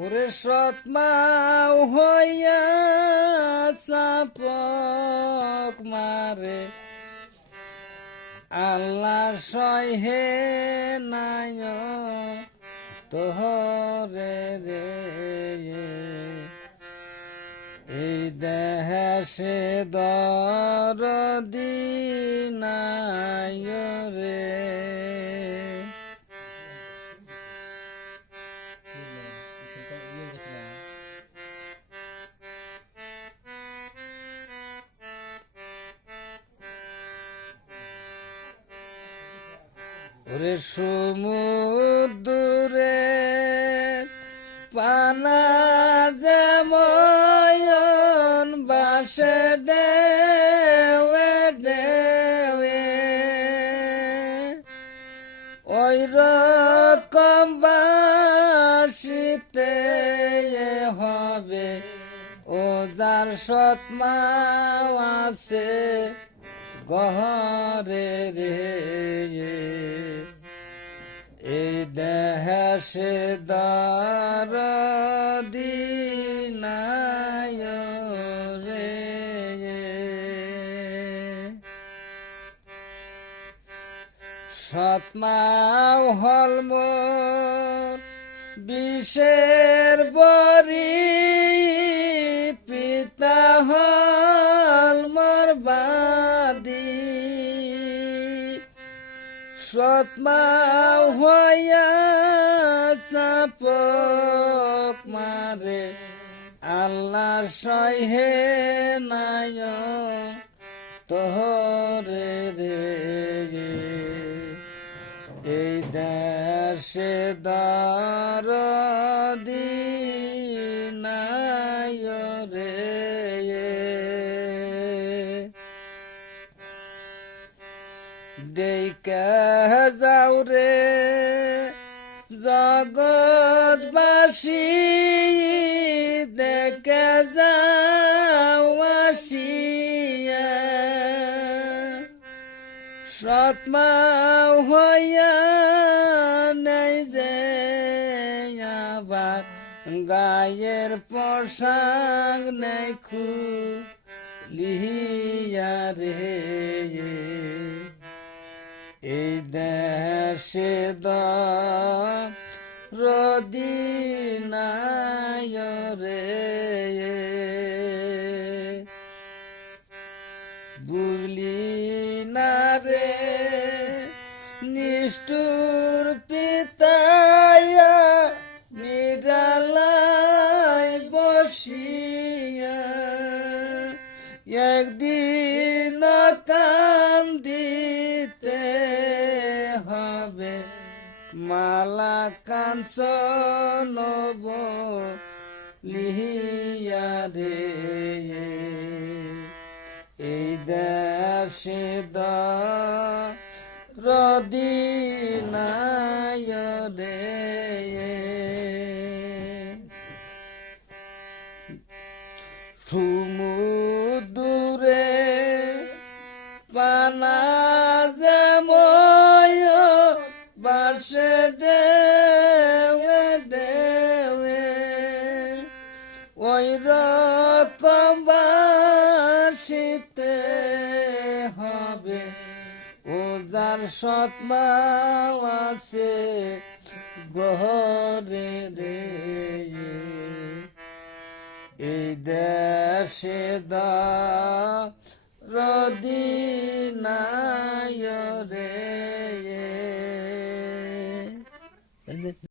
ওরে সৎমা হইয়া মারে। আল্লাহ সহে নাই তোহরে রে। এই দেহে দর দিনায় ওরে সমুদ্রে পানা যেমন বাসে দেওয়ে দেওয়ে ওই রকম বাসিতে হবে ও যার সৎমা আছে গহরে রে। দেহে দার দিনায় রে। সৎমাও হলম বিষের বরি পিতা হল মোর বাদি। সৎমাও হইয়া চাপক মারে আল্লাহ সহে নাই তোহরে রে। এই দেশে দার দেখা যাও রে জগৎবাসী দেখে যাও সৎমা হইয়া নেই যে আবার গায়ের পোশাক নেই খুলিয়া রে। এই দেশে রদিনায় রে। বুঝলি না রে নিষ্ঠুর পিতায়া নিরালায় বসিয়া। একদিন মালা কাঞ্চন লিহিয়া রে। এই দেশে রদিনায় রে। সমুদূরে বাসে দেওয়ে হবে আছে গহরে রে এই দেশে দা রদিনায়